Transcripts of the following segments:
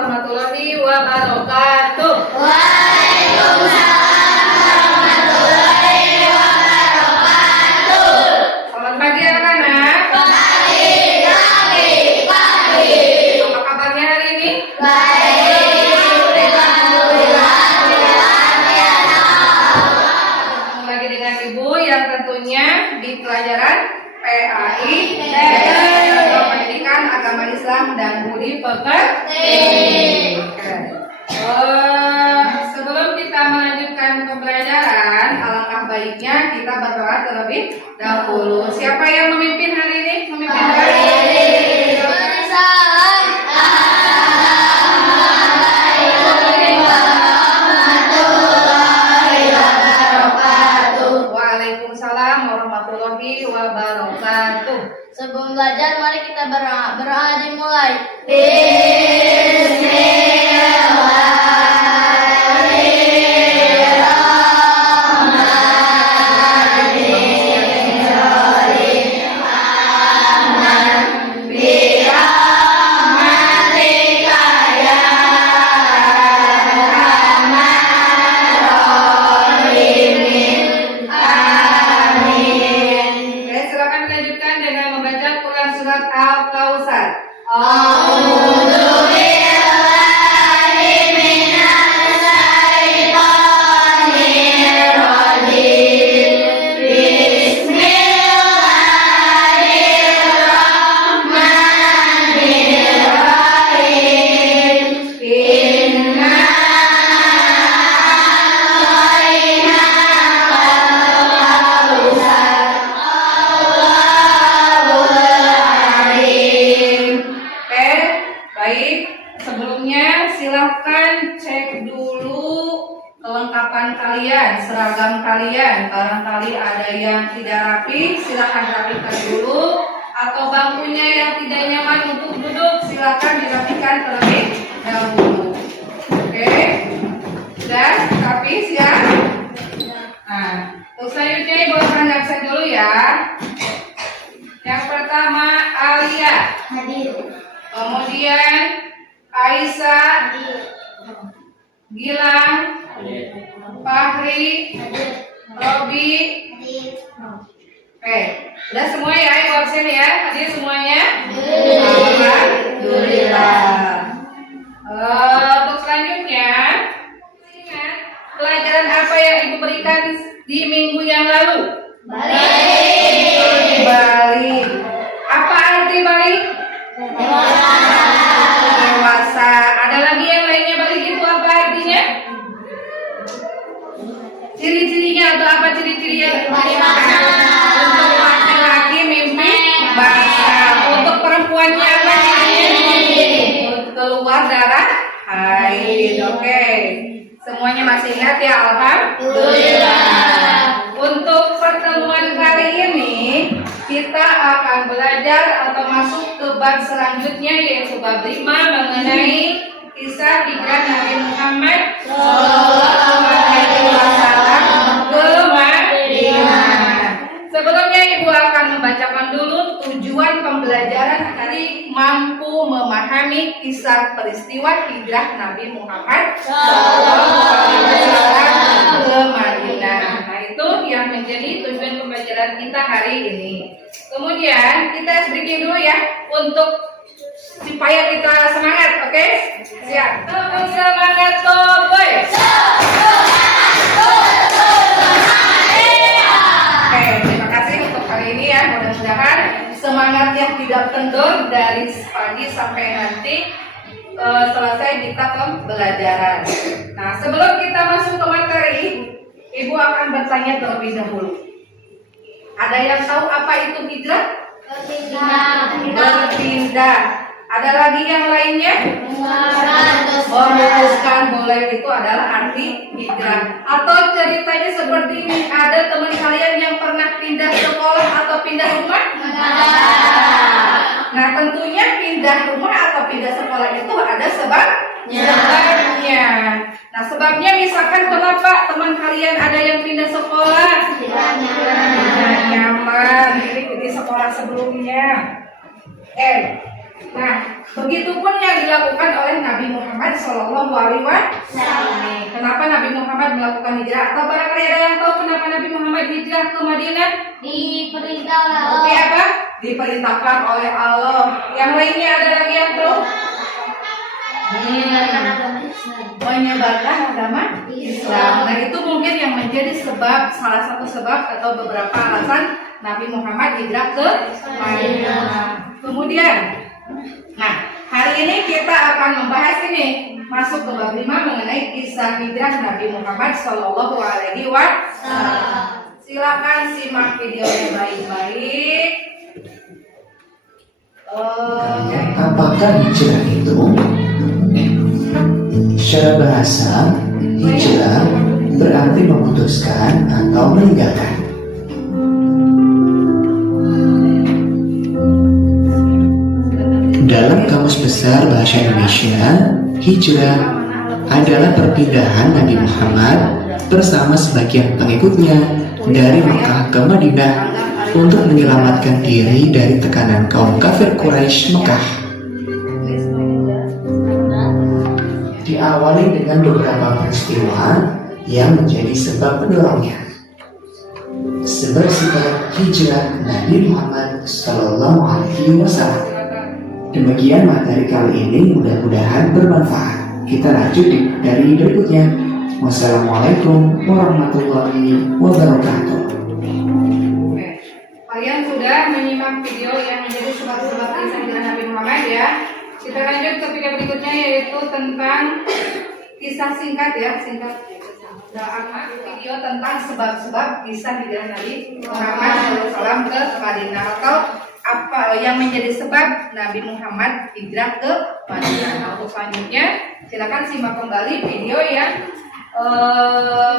warahmatullahi wabarakatuh. Waalaikumsalam warahmatullahi wabarakatuh. Selamat pagi anak-anak. Pagi. Apa kabarnya hari ini? Baik. Alhamdulillah. Ketemu lagi dengan Ibu yang tentunya di pelajaran PAI atau Pendidikan Agama Islam dan Budi Pekerti. Sebelum kita melanjutkan pembelajaran, alangkah baiknya kita berdoa terlebih dahulu. Siapa yang memimpin hari ini? Memimpin hari ini. Waalaikumsalam warahmatullahi wabarakatuh. Sebelum belajar, mari kita berdoa dimulai. Oke, silakan melanjutkan dengan membaca Quran surat Al-Kautsar. Oke, baik. Sebelumnya silahkan cek dulu kelengkapan kalian, seragam kalian. Barangkali ada yang tidak rapi, silahkan rapikan dulu. Atau bangkunya yang tidak nyaman untuk duduk, silahkan dirapikan terlebih dahulu. Oke, sudah rapi siap? Nah, untuk selanjutnya Ibu akan absen dulu ya. Yang pertama Alia, kemudian Aisyah, Gilang, Fahri, Robi. Oke, udah semua ya Ibu absen ya? Hadir semuanya? Alhamdulillah. Untuk selanjutnya, ingat pelajaran apa yang Ibu berikan di minggu yang lalu? Balik. Apa arti balik? Dewasa. Ada lagi yang lainnya balik itu apa artinya? Ciri-cirinya atau apa ciri-cirinya? Untuk laki-laki mimpi basah. Untuk perempuannya apa cirinya? Keluar darah haid. Oke. Semuanya masih ingat ya? Alhamdulillah. Untuk pertemuan kali ini kita akan belajar atau masuk ke bab selanjutnya yaitu bab 5 mengenai kisah hijrah Nabi Muhammad SAW ke Madinah. Sebelumnya Ibu akan membacakan dulu tujuan pembelajaran tadi, mampu memahami kisah peristiwa hijrah Nabi Muhammad SAW ke Madinah. Nah, itu yang menjadi tujuan pembelajaran kita hari ini. Kemudian kita sedikit dulu ya untuk supaya kita semangat, oke? Siap. Semangat Koboy. Oke, terima kasih untuk hari ini ya. Mudah-mudahan semangatnya tidak kendor dari pagi sampai nanti selesai kita pembelajaran. Nah, sebelum kita masuk ke materi, Ibu akan bertanya terlebih dahulu. Ada yang tahu apa itu hijrah? Berpindah. Ada lagi yang lainnya? Meneruskan. Boleh, itu adalah arti hijrah. Atau ceritanya seperti ini, ada teman kalian yang pernah pindah sekolah atau pindah rumah? Nah, tentunya pindah rumah atau pindah sekolah itu ada sebabnya. Nah, sebabnya misalkan kenapa teman kalian ada yang pindah sekolah? Tidak nyaman di sekolah sebelumnya. Nah, begitupun yang dilakukan oleh Nabi Muhammad Shallallahu Alaihi Wasallam. Kenapa Nabi Muhammad melakukan hijrah? Atau barangkali ada yang tahu kenapa Nabi Muhammad hijrah ke Madinah? Diperintah oleh Allah. Oke, apa? Diperintahkan oleh Allah. Yang lainnya ada lagi yang tahu? Menyebarkan agama Islam. Menyebarkan agama Islam. Nah, itu mungkin yang menjadi sebab, salah satu sebab atau beberapa alasan Nabi Muhammad hijrah ke Madinah. Kemudian, nah, hari ini kita akan membahas ini, masuk ke bab 5 mengenai kisah hijrah Nabi Muhammad Shallallahu Alaihi Wasallam. Silakan simak videonya baik-baik. Apakah hijrah itu? Secara bahasa, hijrah berarti memutuskan atau meninggalkan. Dalam Kamus Besar Bahasa Indonesia, hijrah adalah perpindahan Nabi Muhammad bersama sebagian pengikutnya dari Mekah ke Madinah untuk menyelamatkan diri dari tekanan kaum kafir Quraisy Mekah. Diawali dengan beberapa peristiwa yang menjadi sebab pendorongnya. Sebab hijrah Nabi Muhammad Sallallahu Alaihi Wasallam. Demikian materi kali ini, mudah-mudahan bermanfaat. Kita lanjut dari berikutnya. Wassalamualaikum warahmatullahi wabarakatuh. Kalian sudah menyimak video yang menjadi sebab-sebab kisah hijrah Nabi Muhammad ya. Kita lanjut ke video berikutnya, yaitu tentang kisah singkat ya, video tentang sebab-sebab kisah hijrah Nabi Muhammad SAW ke Madinah, atau apa yang menjadi sebab Nabi Muhammad hijrah ke Madinah. Nah, untuk selanjutnya silakan simak kembali video yang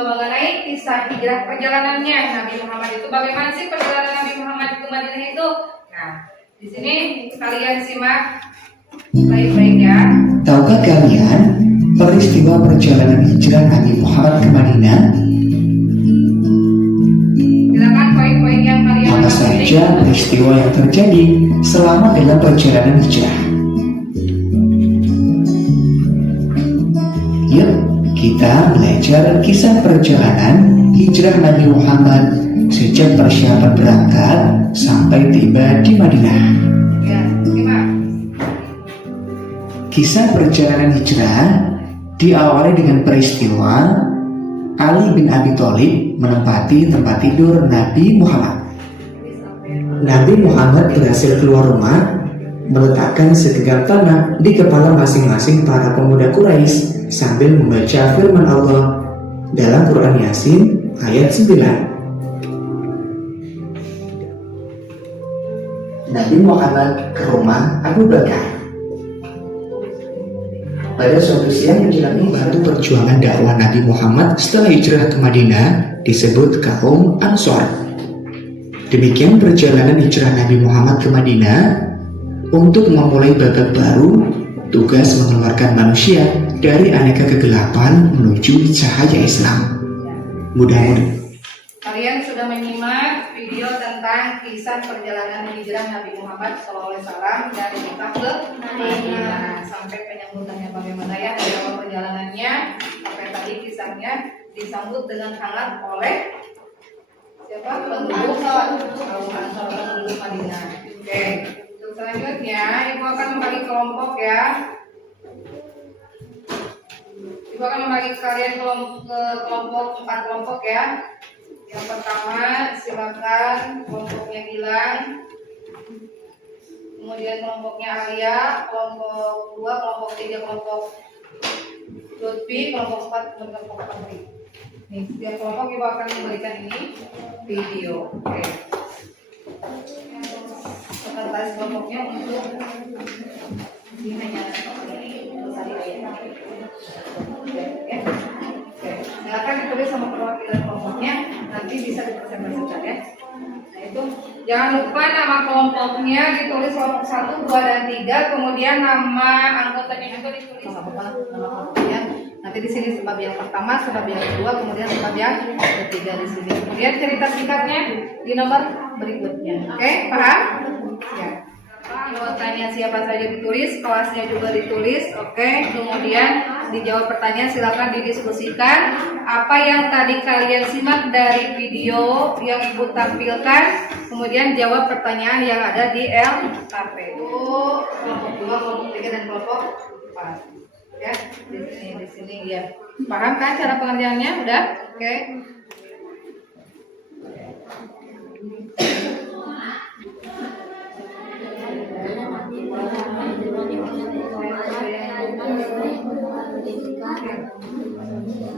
mengenai kisah hijrah perjalanannya Nabi Muhammad itu. Bagaimana sih perjalanan Nabi Muhammad ke Madinah itu? Nah, di sini kalian simak baik-baik ya. Tahukah kalian peristiwa perjalanan hijrah Nabi Muhammad ke Madinah? Silakan poin-poin yang kalian Apa saja peristiwa yang terjadi selama dalam perjalanan hijrah? Yuk, kita belajar kisah perjalanan hijrah Nabi Muhammad sejak persiapan berangkat sampai tiba di Madinah. Ya, simak. Kisah perjalanan hijrah diawali dengan peristiwa Ali bin Abi Thalib menempati tempat tidur Nabi Muhammad. Nabi Muhammad berhasil keluar rumah, meletakkan segenggam tanah di kepala masing-masing para pemuda Quraisy sambil membaca firman Allah dalam Quran Yasin ayat 9. Nabi Muhammad ke rumah Abu Bakar. Pada suatu siang menjelang membantu perjuangan dakwah Nabi Muhammad setelah hijrah ke Madinah disebut kaum Ansor. Demikian perjalanan hijrah Nabi Muhammad ke Madinah untuk memulai babak baru, tugas mengeluarkan manusia dari aneka kegelapan menuju cahaya Islam. Mudah-mudahan Kalian sudah menyimak video tentang kisah perjalanan hijrah Nabi Muhammad SAW dari Mekah ke Madinah sampai penyambutannya bagaimana ya, dalam perjalanannya sampai tadi kisahnya disambut dengan hangat oleh siapa? Penduduk Madinah. Oke, untuk selanjutnya Ibu akan membagi kelompok ya. Ibu akan membagi kalian ke kelompok 4 kelompok ya. Yang pertama silakan kelompoknya Gilang, kemudian kelompoknya Alia, kelompok 2, kelompok 3, kelompok Lutfi, kelompok 4, kelompok Fadli. Nih, setiap kelompok Ibu akan memberikan ini video. Oke. Sekretaris kelompoknya untuk ini hanya silakan ditulis sama perwakilan kelompoknya, nanti bisa dipercepat ya. Nah itu jangan lupa nama kelompoknya ditulis kelompok 1, 2, dan 3, kemudian nama anggotanya juga ditulis. Nama kelompoknya nanti di sini sebab yang pertama, sebab yang kedua, kemudian sebab yang ketiga di sini. Kemudian cerita singkatnya di nomor berikutnya. Oke, paham? Ya. Anggotanya siapa saja ditulis, kelasnya juga ditulis, oke. Kemudian dijawab pertanyaan, silakan didiskusikan apa yang tadi kalian simak dari video yang Ibu tampilkan. Kemudian jawab pertanyaan yang ada di LKP. Itu kelompok 2, kelompok 3 dan kelompok 4. Ya, di sini ya. Paham kan cara pengerjaannya? Udah? Oke.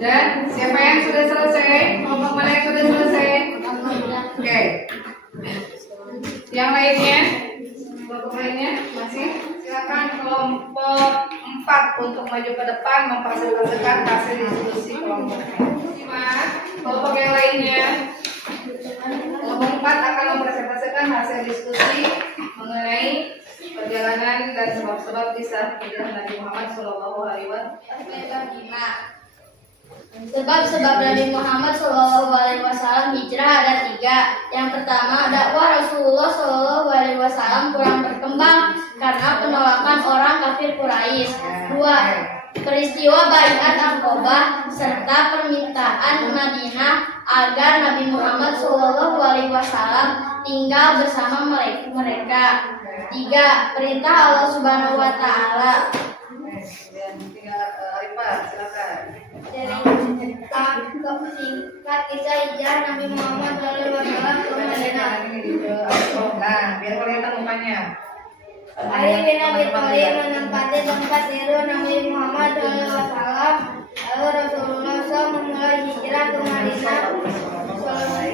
Dan siapa yang sudah selesai? Kelompok mana yang sudah selesai? Oke. Yang lainnya? Kelompok lainnya masih? Silakan kelompok 4 untuk maju ke depan mempresentasikan hasil diskusi kelompoknya. Simak. Kelompok yang lainnya. Kelompok 4 akan mempresentasikan hasil diskusi mengenai perjalanan dan sebab-sebab kisah hijrah Nabi Muhammad SAW. Sebab-sebab Nabi Muhammad SAW hijrah ada 3. Yang pertama, dakwah Rasulullah SAW kurang berkembang karena penolakan orang kafir Quraisy. 2. Peristiwa Baiat Aqabah serta permintaan Madinah agar Nabi Muhammad SAW tinggal bersama mereka. 3. Perintah Allah Subhanahu wa Ta'ala. Dari cerita singkat kisah hijrah Nabi Muhammad SAW ke Madinah. Nah, biar kelihatan mukanya. Ali bin Abi Thalib menempati tempat tidur Nabi Muhammad SAW. Lalu Rasulullah SAW memulai hijrah ke Madinah. Memulai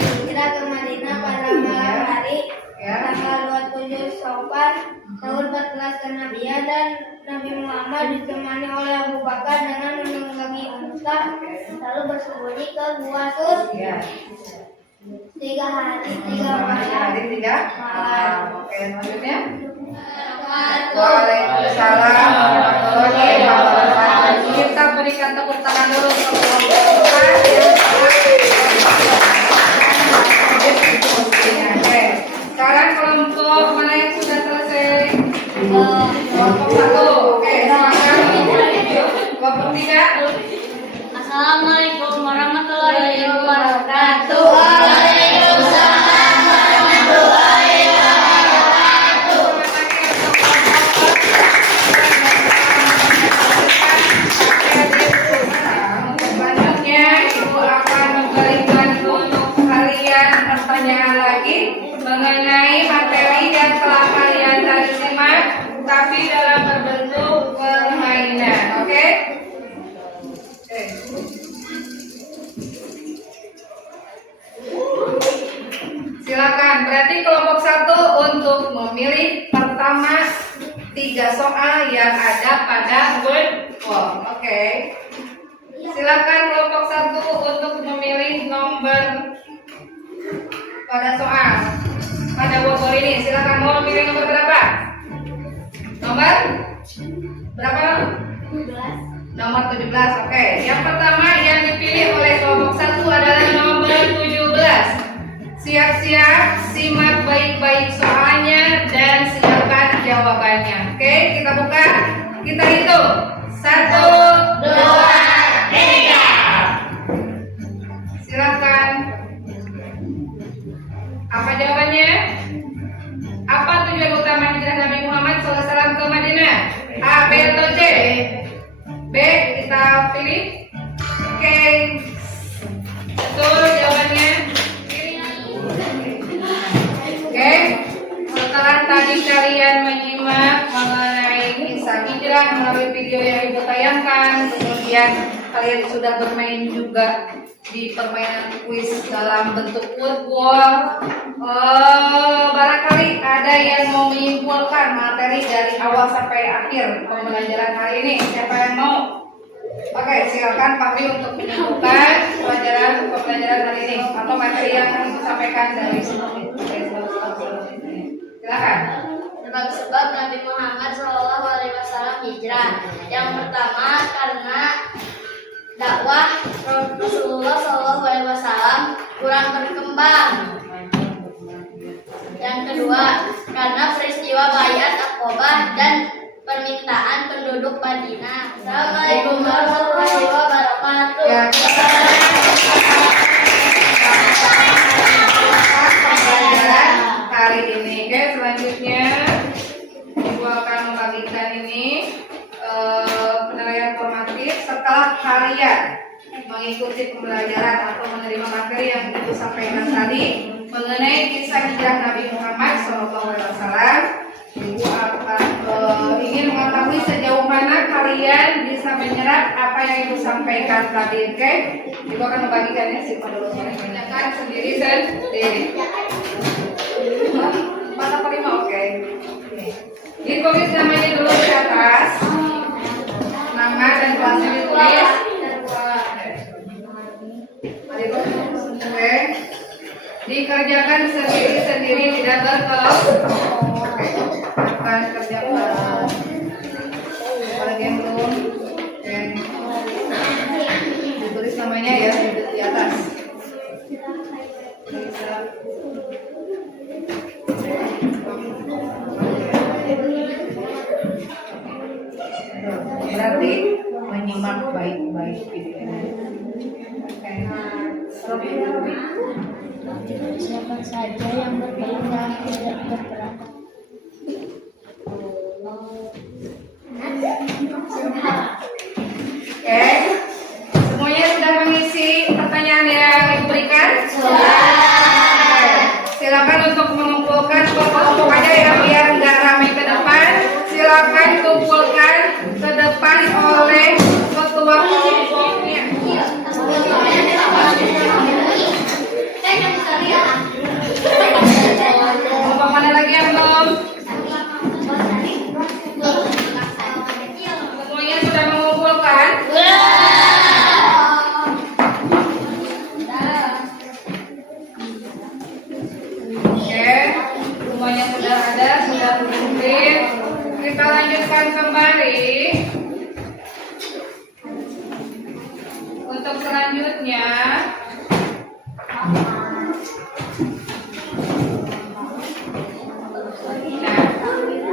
hijrah ke Madinah pada malam hari tanggal 27 Syawal tahun 14 kenabian, dan Nabi Muhammad ditemani oleh Abu Bakar dengan menunggangi unta lalu bersembunyi ke Gua Sur. 3 hari 3 malam. Oke, selanjutnya. Waalaikumsalam warahmatullahi wabarakatuh. Kita berikan tepuk tangan dulu untuk kelompok 4. Oke, sekarang kelompok mana yang sudah selesai? Kelompok 1. Oke, silakan. Kelompok 3. Assalamualaikum warahmatullahi wabarakatuh. Selanjutnya Ibu akan memberikan untuk kalian pertanyaan lagi mengenai materi yang telah kalian tadi simak, tapi dalam berbentuk permainan. Oke? Silakan. Berarti kelompok 1 untuk memilih pertama 3 soal yang ada pada word wall. Oke. Silakan kelompok 1 untuk memilih nomor pada soal pada word wall ini. Silakan, mau memilih nomor berapa? Nomor berapa? 17. Nomor 17. Oke. Yang pertama yang dipilih oleh kelompok 1 adalah nomor 17. Siap-siap, simak baik-baik soalnya dan siapkan jawabannya. Oke, kita buka, kita hitung. 1, 2, 3. Silakan. Apa jawabannya? Apa tujuan utama hijrah Nabi Muhammad SAW ke Madinah? A, B, atau C? B, kita pilih. Oke, betul jawabannya. Oke, setelah tadi kalian menyimak mengenai kisah hijrah melalui video yang Ibu tayangkan, kemudian kalian sudah bermain juga di permainan kuis dalam bentuk word wall. Barangkali ada yang mau menyimpulkan materi dari awal sampai akhir pembelajaran hari ini. Siapa yang mau? Oke, silakan Fahri untuk menyimpulkan pembelajaran hari ini atau materi yang akan disampaikan dari sebelumnya. Silakan. Sebab-sebab Nabi Muhammad SAW hijrah. Yang pertama karena dakwah Rasulullah SAW kurang berkembang. Yang kedua karena peristiwa Baiat Aqobah dan permintaan penduduk Madinah. Assalamualaikum warahmatullahi wabarakatuh. Ya, pembelajaran hari ini. Oke, selanjutnya Ibu akan membagikan ini penilaian formatif setelah kalian mengikuti pembelajaran atau menerima materi yang Ibu sampaikan tadi mengenai kisah hijrah Nabi Muhammad SAW. Ibu akan ingin mengetahui sejauh mana kalian bisa menyerap apa yang Ibu sampaikan tadi. Oke, Ibu akan membagikannya dulu. Tanyakan sendiri. Mata terima, oke. Ditulis namanya dulu di atas, nama dan kelasnya ditulis. Oke. Dikerjakan sendiri-sendiri, tidak berkelompok. Akan kerjakan. Apalagi yang belum. Oke. Ditulis namanya ya di atas. Berarti menyimak baik-baik videonya. Siapa saja yang berperang tidak berperang. Oke, semuanya sudah mengisi pertanyaan yang Ibu berikan? Silakan untuk mengumpulkan kelompok aja ya biar nggak ramai ke depan. Silakan kumpulkan ke depan oleh ketua kelompoknya. Kelompok mana lagi yang belum? Semuanya sudah mengumpulkan? Oke, semuanya sudah ada, sudah terkumpul. Kita lanjutkan kembali. Untuk selanjutnya,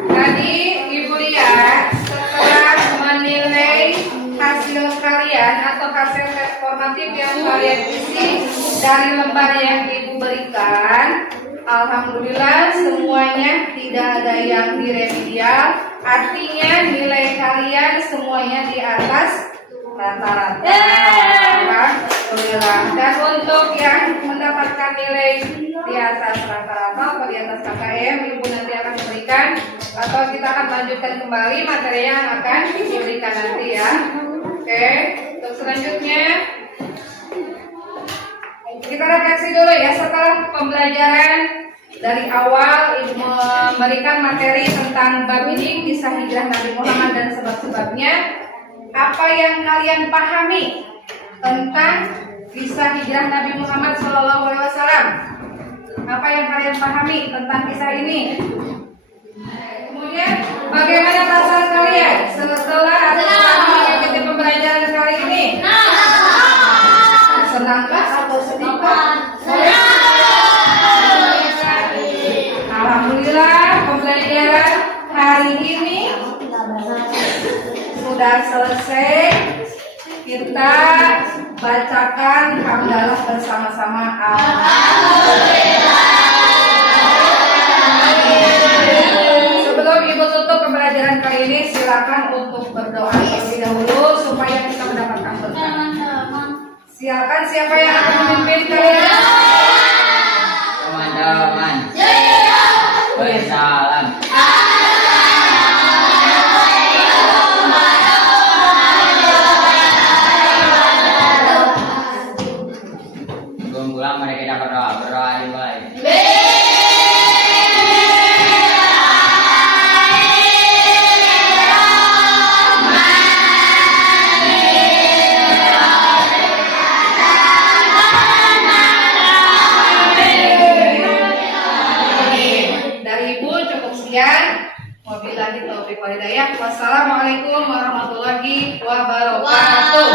tadi Ibu lihat setelah menilai hasil kalian atau hasil tes formatif yang kalian isi dari lembar yang Ibu berikan, alhamdulillah semuanya tidak ada yang diremedial. Artinya nilai kalian semuanya di atas rata-rata. Alhamdulillah. Dan untuk yang mendapatkan nilai di atas rata-rata atau di atas KKM, Ibu nanti akan memberikan atau kita akan lanjutkan kembali materi yang akan diberikan nanti ya. Oke, untuk selanjutnya kita refleksi dulu ya setelah pembelajaran dari awal Ibu memberikan materi tentang bab ini, kisah hijrah Nabi Muhammad dan sebab-sebabnya. Apa yang kalian pahami tentang kisah hijrah Nabi Muhammad SAW? Apa yang kalian pahami tentang kisah ini? Kemudian bagaimana perasaan kalian setelah mengikuti pembelajaran kali ini? Senangkah atau sedihkah? Alhamdulillah pembelajaran hari ini sudah selesai. Kita bacakan hamdalah bersama-sama. Sebelum Ibu tutup pembelajaran kali ini, silakan untuk berdoa terlebih dahulu supaya kita mendapatkan berkah. Silakan, siapa yang akan memimpin kalian? Teman-teman, bersalam. Pulang mereka dapat berdoa dimulai. Dari Ibu cukup sekian. Wabillahi taufiq wal hidayah. Wassalamualaikum warahmatullahi wabarakatuh.